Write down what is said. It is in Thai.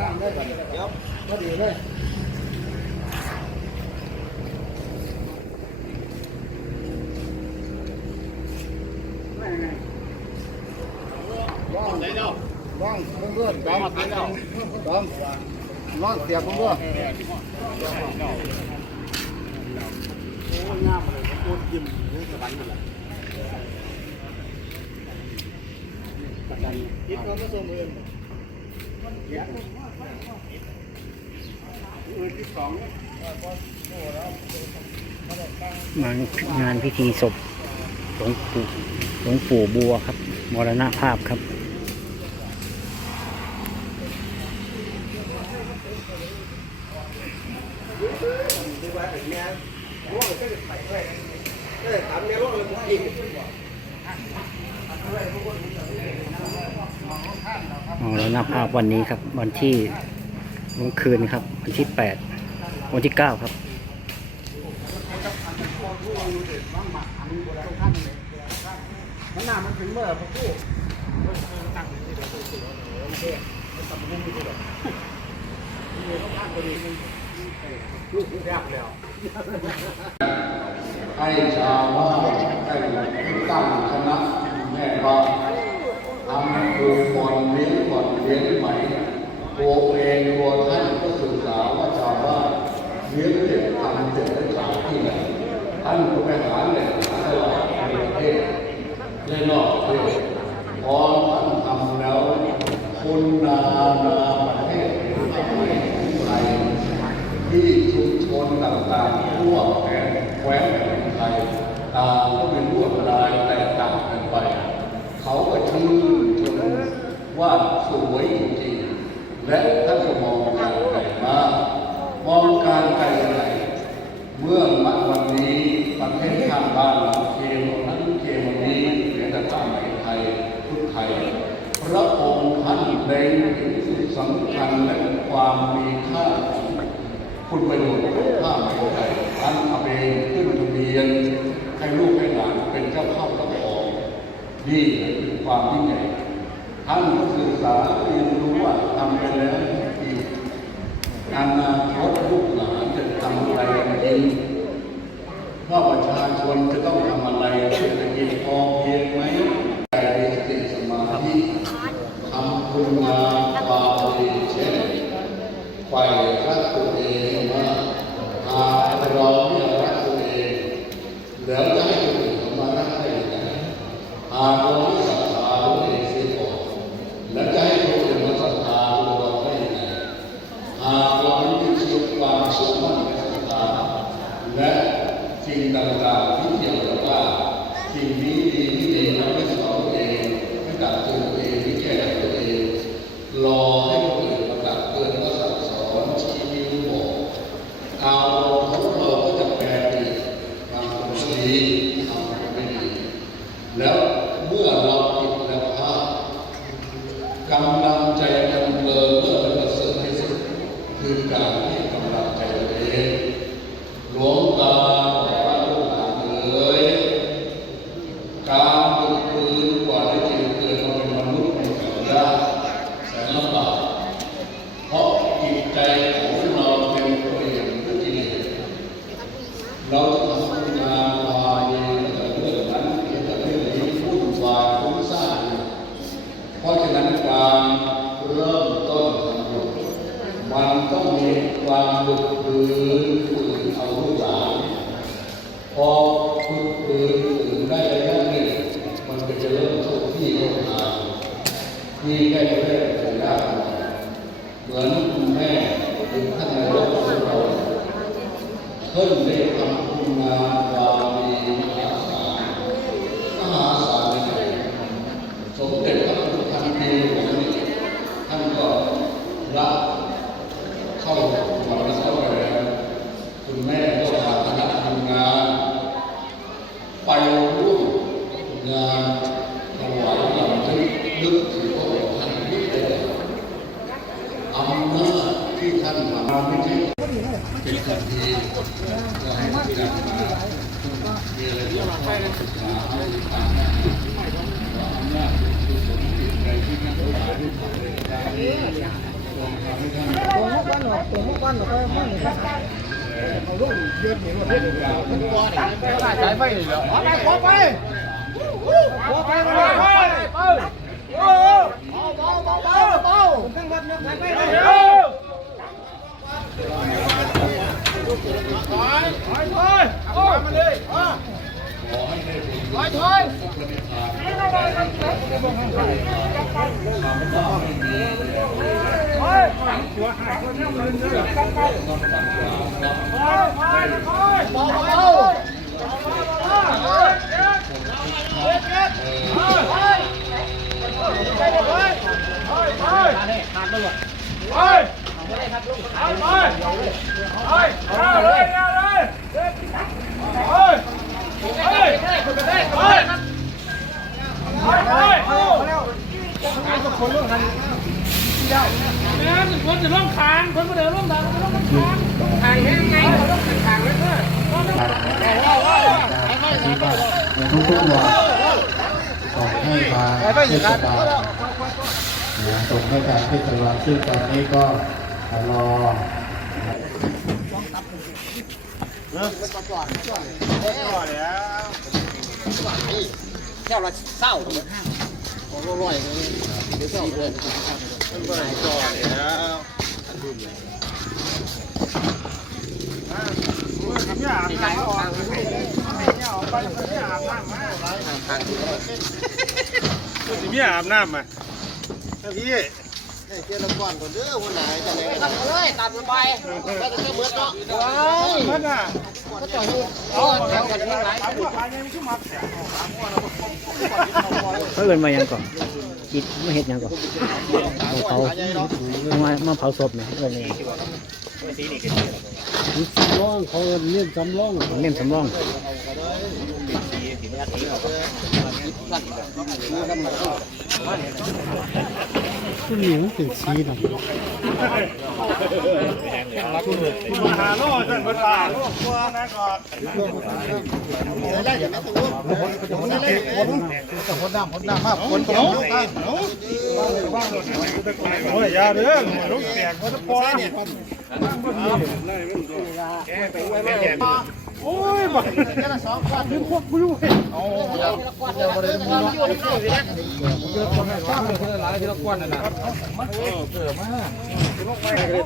ข้างได้ก่อนเดี๋ยวก็ดีเลยว่างเพื่อนๆดองนอนเสียบเพื่อนโอ้งามเลยโคตรยิ้มเลยสบายหมดเลยคิดเขาไม่ส่งเงินงานพิธีศพหลวงปู่บัวครับมรณภาพครับมรณภาพวันนี้ครับวันที่วันคืนครับวันที่8วันที่9ครับมันหน้ามันถึงเมื่อพวกผู้ตั้งที่เดียวโอเคมันทำมุ้งที่เดียวมีต้องตั้งตัวนี้ลูกแรกแล้วให้ชาวบ้านได้ตั้งคณะแม่บ้านทำดูก่อนเลี้ยงใหม่ตัวเองตัวท่านก็ศึกษาว่าชาวบ้านเลี้ยงเด็กทำเด็กได้ขายที่ไหนท่านก็ไปหาแหล่งหาตลาดในประเทศในนอกประเทศพอท่านทำแล้วคนนาประเทศไทยที่ชุมชนต่างๆทั่วแคว้นแผ่นไทยต่างก็เป็นลวดลายแตกต่างกันไปเขาก็ชื่นชมว่าสวยจริงๆและท่านก็มองการไกลมากมองการไกลอะไรเมื่อวันนี้ประเทศข้างบ้านเราเคนั้นเควันนี้เหลือแต่ผ้าไหมไทยชุดไทยพระองค์ท่านเล็งเห็นสิ่งสำคัญและความมีค่าคุณประโยชน์ของผ้าไหมไทยท่านเอาเองขึ้นทะเบียนให้ลูกให้หลานเป็นเจ้าเข้าเจ้าออกนี่คือความยิ่งใหญ่ท่านก็ศึกษาเรียนรู้ว่าทำไปแล้วอีกอนาคตลูกหลานจะทำอะไรกันเองว่าประชาชนจะต้องทำอะไรเศรษฐกิจพอเพียงไหมใจสติสมาธิทำคุณงามความดีเช่นไฟรักตัวเองว่าหากเราไม่รักตัวเองแล้วจะให้คนอื่นมารักได้ยังไงหากเราไม่ศรัทธาตัวเองเสียก่อนแล้วจะให้คนอื่นมาศรัทธาตัวเราได้ยังไงหากเราไม่มีชีวิตความสุขมั่นในศรัทธาและสิ่งต่างๆที่เกี่ยวกับว่าสิ่งนี้ดีที่ดีเราไม่สอนตัวเองไม่ตัดเตือนตัวเองไม่แก้ไขตัวเองรอให้คนอื่นมาตัดเตือนมาสั่งสอนชี้นิ้วบอกเอาเราก็จะแปลดีทำคนดีทำคนไม่ดีแล้วเมื่อเราผิดแล้วพลาดกำลังใจดำเนินเมื่อมันประเสริฐที่สุดคือการให้กำลังใจตัวเองหลวงตาการฝึกฝืนกว่าจะเกิดมาเป็นมนุษย์ในสังคมแสนลำบากเพราะจิตใจของเราเป็นตัวอย่างที่ดีเราจะทำคุณงามความดีแต่เรื่องนั้นเกี่ยวกับเรื่องนี้วุ่นวายฟุ้งซ่านเพราะฉะนั้นการเริ่มต้นทำบุญมันต้องมีความฝึกฝืนฝืนเอาลูกหลานพอฝึกฝืนได้ระยะหนึ่งมันก็จะเริ่มเข้าที่เข้าทางที่ได้เริ่มของยากเหมือนคุณแม่เป็นท่านนายกของเราเพิ่งได้ทำคุณงามความดีมหาศาลเลยสมเด็จพระพุทธเจ้าของนี่ท่านก็รับเข้ามาเข้าไปแล้วคุณแม่ก็พาคณะทำงานไปร่วมงานถวายลำลึกนึกถึงพระองค์ท่านนิดเดียวอำนาจที่ท่านทำไม่ใช่เป็นทันทีจะให้ท่านจัดมามีอะไรที่เราไปศึกษาให้ทำอำนาจที่สุดในที่นั่งถวายที่ทำได้ สายไฟเลยเหรอไปขอไปขอไปมาเลยไปโอ้เบาเบาเบาเบาตั้งวัดเนี่ยสายไฟเลยถอยโอ้มาเลยถอยคนจะล่องคางคนมาเดินล่องทางล่องคางแห้งไงล่องคางเลยเพื่อนทุกๆวันส่งให้ทางเทศบาลส่งให้ทางเทศบาลซึ่งตอนนี้ก็รอแค่ละเศร้าของร้อยเลยเดี๋ยวเศร้าเลยมันก็เลยจ่อแล้วมีอาบน้ำมาพี่เจ้าละก่อนคนเด้อคนไหนจะเลยตัดเลยตัดไปแล้วจะเบิดเนาะว้ายมันอ่ะก็จ่อยเอาแถวกันหลายเขาเอินมายังก่อนกินไม่เห็ดยังก่อนมาเผาศพเนี่ยเอินยังสำรองเขาเล่นสำรองเล่นสำรองคุณหนิวเป็นสีดำมาหาโลจันทร์ตาโลกลัวนะก่อนได้อย่างนั้นตัวคนดำมากคนเขียวโอ้ยยาเด้อลูกแตกคนปอโอ้ยบักแค่ละสองคนถึงพวกกูรู้โอ้ยอย่าบริมือเนาะเยอะคนให้ว่าคนหลายที่ละกวนนั่นน่ะมันเกิดมา